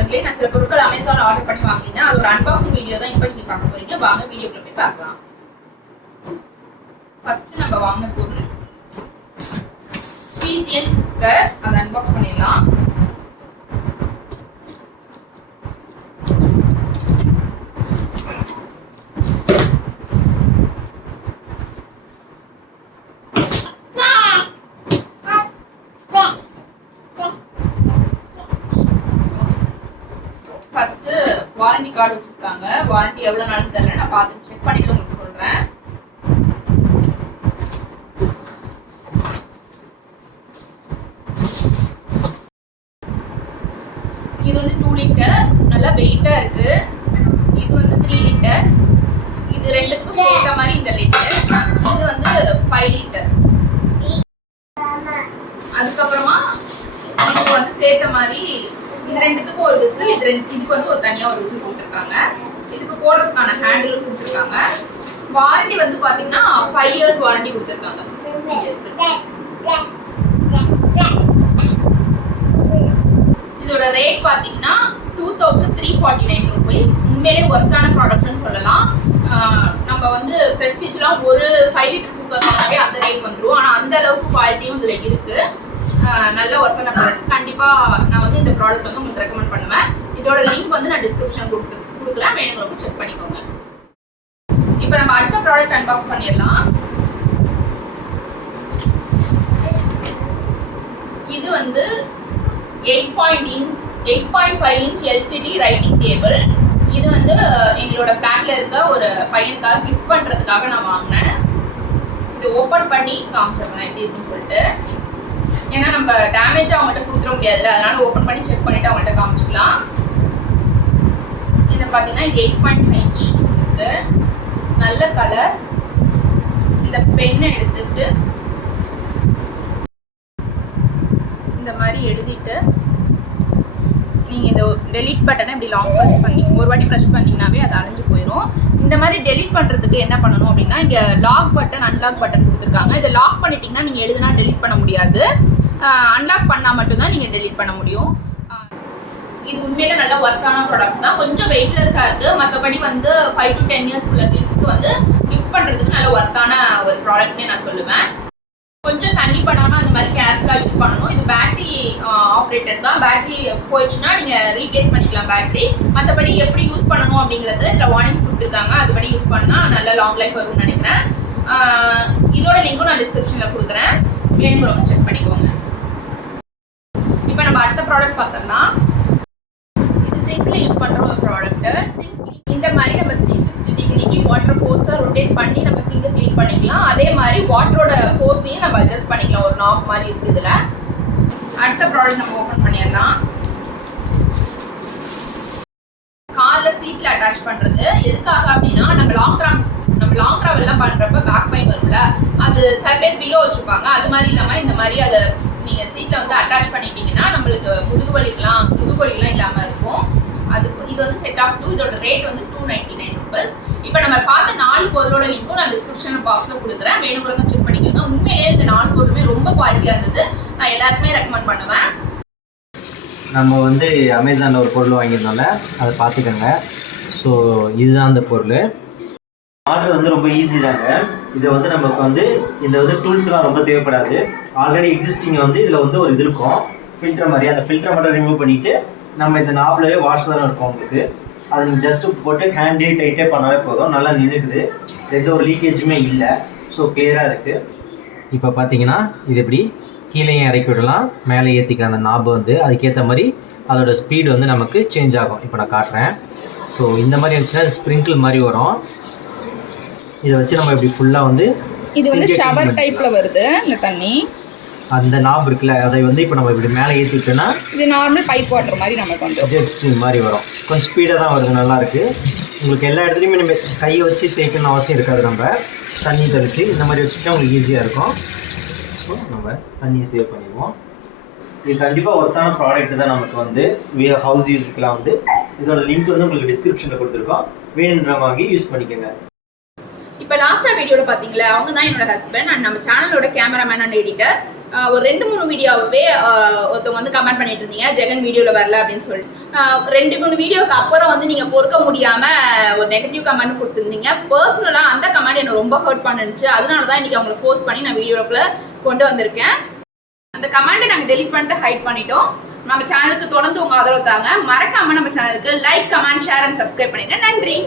நண்பர்களே, நான் சில பொருட்கள் அமேசான்ல ஆர்டர் பண்ணி வாங்கினேன். அதோட அன்பாக்சிங் வீடியோ தான் இப்போ நீங்க பார்க்க போறீங்க. வாங்க வீடியோக்குள்ள போய் பார்க்கலாம். ஃபர்ஸ்ட் நம்ம வாங்கின பொருள் பிஜிஎன் குக்கர். அதை அன்பாக்ஸ் பண்ணிடலாம். ஃபர்ஸ்ட் வாரண்டி கார்டு வச்சிருக்காங்க. வாரண்டி எவ்வளவு நாள் தெரியல, நான் பார்த்து செக் பண்ணிட்டு உங்களுக்கு சொல்றேன். இது வந்து 2 லிட்டர், நல்லா வெயிட்டா இருக்கு. இது வந்து 3 லிட்டர். இது ரெண்டுத்துக்கும் சேர்த்த மாதிரி இந்த லிட்டர். இது வந்து 5 லிட்டர். அதுக்கப்புறமா இது வந்து சேர்த்த மாதிரி இது ரெண்டுத்துக்கும் ஒரு விசில், இதுக்கு வந்து ஒரு தனியா ஒரு விசில் கொடுத்துருக்காங்க. இதுக்கு போடுறதுக்கான ஹேண்டிலும் கொடுத்துருக்காங்க. வாரண்டி வந்து பாத்தீங்கன்னா 5 இயர்ஸ் வாரண்டி கொடுத்துருக்காங்க. இதோட ரேட் பாத்தீங்கன்னா 2349 rupees. உண்மையிலே ஒர்த்தான ப்ராடக்ட்னு சொல்லலாம். நம்ம வந்து பிரஸ்டீஜ்லாம் ஒரு 5 லிட்டர் குக்கர் வாங்கினாவே அந்த ரேட் வந்துடும். ஆனால் அந்த அளவுக்கு குவாலிட்டியும் இதில் இருக்கு. நல்ல ஒர்க்கான ப்ராடக்ட். கண்டிப்பாக நான் வந்து இந்த ப்ராடக்ட் வந்து உங்களுக்கு ரெக்கமெண்ட் பண்ணுவேன். இதோட லிங்க் வந்து நான் டிஸ்கிரிப்ஷன் கொடுக்குறேன், வேணுங்கிறவங்க செக் பண்ணிக்கோங்க. இப்போ நம்ம அடுத்த ப்ராடக்ட் அன்பாக்ஸ் பண்ணிடலாம். இது வந்து 8.5 inch LCD ரைட்டிங் டேபிள். இது வந்து எங்களோட ஃப்ளாட்ல இருக்க ஒரு பையனுக்காக கிஃப்ட் பண்றதுக்காக நான் வாங்கினேன். இது ஓப்பன் பண்ணி காமிச்சிடுறேன் எப்படி இருக்குன்னு சொல்லிட்டு. ஏன்னா நம்ம டேமேஜ் அவங்கள்ட்ட கொடுத்துட முடியாதுல்ல, அதனால ஓப்பன் பண்ணி செக் பண்ணிட்டு அவங்கள்ட்ட காமிச்சிக்கலாம். இதை பார்த்தீங்கன்னா 8.5 inch இருக்கு, நல்ல கலர். இந்த பெண்ணை எடுத்துட்டு இந்த மாதிரி எழுதிட்டு நீங்கள் இந்த டெலீட் பட்டனை இப்படி லாங் ப்ரெஸ் பண்ணி ஒரு வாட்டி ப்ரெஸ் பண்ணிங்கனாவே அது அழிஞ்சு போயிடும். இந்த மாதிரி டெலீட் பண்ணுறதுக்கு என்ன பண்ணணும் அப்படின்னா, இங்கே லாக் பட்டன் அன்லாக் பட்டன் கொடுத்துருக்காங்க. இதை லாக் பண்ணிட்டீங்கன்னா நீங்கள் எழுதுனா டெலீட் பண்ண முடியாது. அன்லாக் பண்ணால் மட்டும்தான் நீங்கள் டெலீட் பண்ண முடியும். இது உண்மையில நல்ல ஒர்க்கான ப்ராடக்ட் தான். கொஞ்சம் வெயிட்லெஸ்ஸாக இருக்குது. மற்றபடி வந்து 5 to 10 years உள்ள கிட்ஸ்க்கு வந்து கிஃப்ட் பண்ணுறதுக்கு நல்ல ஒர்க்கான ஒரு ப்ராடக்ட்னே நான் சொல்லுவேன். கொஞ்சம் தண்ணி படாமல் அந்த மாதிரி கேர்ஃபுல்லாக யூஸ் பண்ணணும். இது பேட்டரி ஆப்ரேட்டட் தான். பேட்டரி போயிடுச்சுன்னா நீங்கள் ரீப்ளேஸ் பண்ணிக்கலாம் பேட்டரி. மற்றபடி எப்படி யூஸ் பண்ணணும் அப்படிங்கிறது இதில் வார்னிங்ஸ் கொடுத்துருக்காங்க. அதுபடி யூஸ் பண்ணால் நல்ல லாங் லைஃப் வரும்னு நினைக்கிறேன். இதோட லிங்க்கும் நான் டிஸ்கிரிப்ஷனில் கொடுக்குறேன், வேணுங்கிறவங்க செக் பண்ணிக்கோங்க. இப்போ நம்ம அடுத்த ப்ராடக்ட் பார்த்தோம்னா, இது சிங்கில் யூஸ் பண்ணுற ஒரு ப்ராடக்ட்டு. சிங்க் இந்த மாதிரி நம்ம 360 டிகிரிக்கு வாட்டர் ஃபோர்ஸை ரொட்டேட் பண்ணி நம்ம சிங்கை க்ளீன் பண்ணிக்கலாம். அதே மாதிரி வாட்டரோட ஃபோர்ஸையும் நம்ம அட்ஜஸ்ட் பண்ணிக்கலாம். ஒரு நாப் மாதிரி இருக்குது இதில். அடுத்த ப்ராடக்ட் நம்ம ஓப்பன் பண்ணிடலாம். காரில் சீட்டில் அட்டாச் பண்ணுறது எதுக்காக அப்படின்னா, நம்ம லாங் ட்ராவல்லாம் பண்ணுறப்ப பேக் பெயின் வரும்ல, அது சில பேர் பில்லோ வச்சுருப்பாங்க. அது மாதிரி இல்லாமல் இந்த மாதிரி அதை நீங்கள் சீட்டில் வந்து அட்டாச் பண்ணிட்டீங்கன்னா நம்மளுக்கு முதுகு வலிலாம் இல்லாமல் இருக்கும். அதுக்கு இது வந்து செட் ஆஃப் 2. இதோட ரேட் வந்து 299 rupees. இப்போ நம்ம பார்த்த 4 பொருளோட லிங்க்கும் நான் டிஸ்கிரிப்ஷன் பாக்ஸில் கொடுக்குறேன், வேணுங்கிறவங்க செக் பண்ணிக்கோங்க. உண்மையிலேயே இந்த 4 பொருளுமே ரொம்ப குவாலிட்டியாக இருந்தது. நான் எல்லாருக்குமே ரெக்கமெண்ட் பண்ணுவேன். நம்ம வந்து அமேசானில் ஒரு பொருள் வாங்கியிருந்தோம்ல, அதை பார்த்துக்கோங்க. ஸோ இதுதான் அந்த பொருள். ஆர்டர் வந்து ரொம்ப ஈஸி தாங்க. இதை வந்து நமக்கு வந்து இந்த வந்து டூல்ஸ்லாம் ரொம்ப தேவைப்படாது. ஆல்ரெடி எக்ஸிஸ்டிங் வந்து இதில் வந்து ஒரு இது இருக்கும், ஃபில்டர் மாதிரி. அந்த ஃபில்டரை மட்டும் ரிமூவ் பண்ணிவிட்டு நம்ம இந்த நாப்லவே வாஷ் தான் இருக்கும் உங்களுக்கு. அதை நீங்கள் ஜஸ்ட்டு போட்டு ஹேண்டே டைட்டே பண்ணாலே போதும். நல்லா நின்றுக்குது, எந்த ஒரு லீக்கேஜுமே இல்லை. ஸோ கிளியராக இருக்குது. இப்போ பார்த்தீங்கன்னா இது எப்படி கீழேயும் இறக்கி விடலாம், மேலே ஏற்றிக்கலாம். அந்த நாபை வந்து அதுக்கேற்ற மாதிரி அதோட ஸ்பீடு வந்து நமக்கு சேஞ்ச் ஆகும். இப்போ நான் காட்டுறேன். ஸோ இந்த மாதிரி இருந்துச்சுன்னா ஸ்ப்ரிங்கிள் மாதிரி வரும். இதை வச்சு நம்ம இப்படி ஃபுல்லாக வந்து இது வந்து ஷவர் டைப்பில் வருது இந்த தண்ணி. அந்த நாப் இருக்குல்ல, அதை வந்து இப்போ நம்ம இப்படி மேலே ஏற்றிட்டோன்னா இது நார்மல் பைப் வாட்டர் மாதிரி நமக்கு வந்து ஜெட் ஸ்ட்ரீம் மாதிரி வரும். கொஞ்சம் ஸ்பீடாக தான் வருது, நல்லாயிருக்கு. உங்களுக்கு எல்லா இடத்துலையுமே நம்ம கையை வச்சு தேய்க்கணும்னு அவசியம் இருக்காது. நம்ம தண்ணி தெளித்து இந்த மாதிரி வச்சுட்டா உங்களுக்கு ஈஸியாக இருக்கும். ஸோ நம்ம தண்ணியை சேவ் பண்ணிடுவோம். இது கண்டிப்பாக ஒர்த்தான ப்ராடக்ட் தான். நமக்கு வந்து ஹவுஸ் யூஸுக்கெலாம் வந்து இதோட லிங்க் வந்து உங்களுக்கு டிஸ்கிரிப்ஷனில் கொடுத்துருக்கோம், வேணுன்ற மாதிரி யூஸ் பண்ணிக்கோங்க. இப்போ லாஸ்ட்டாக வீடியோவில் பார்த்தீங்களா, அவங்க தான் என்னோட ஹஸ்பண்ட் அண்ட் நம்ம சேனலோட கேமராமேன் அண்ட் எடிட்டர். ஒரு 2-3 வீடியோவே ஒருத்தவங்க வந்து கமெண்ட் பண்ணிட்டு இருந்தீங்க ஜெகன் வீடியோவில் வரல அப்படின்னு சொல்லிட்டு 2-3 வீடியோக்கு அப்புறம் வந்து நீங்கள் பொறுக்க முடியாமல் ஒரு நெகட்டிவ் கமெண்ட் கொடுத்துருந்தீங்க. பர்சனலாக அந்த கமெண்ட் என்னை ரொம்ப ஹர்ட் பண்ணுச்சு. அதனால தான் இன்றைக்கி அவங்களை ஃபோர்ஸ் பண்ணி நான் வீடியோக்குள்ளே கொண்டு வந்திருக்கேன். அந்த கமெண்ட்டை நாங்கள் டெலிட் பண்ணிட்டு ஹைட் பண்ணிட்டோம். நம்ம சேனலுக்கு தொடர்ந்து உங்கள் ஆதரவு தாங்க. மறக்காமல் நம்ம சேனலுக்கு like, comment, share and subscribe பண்ணிடுங்க. நன்றி.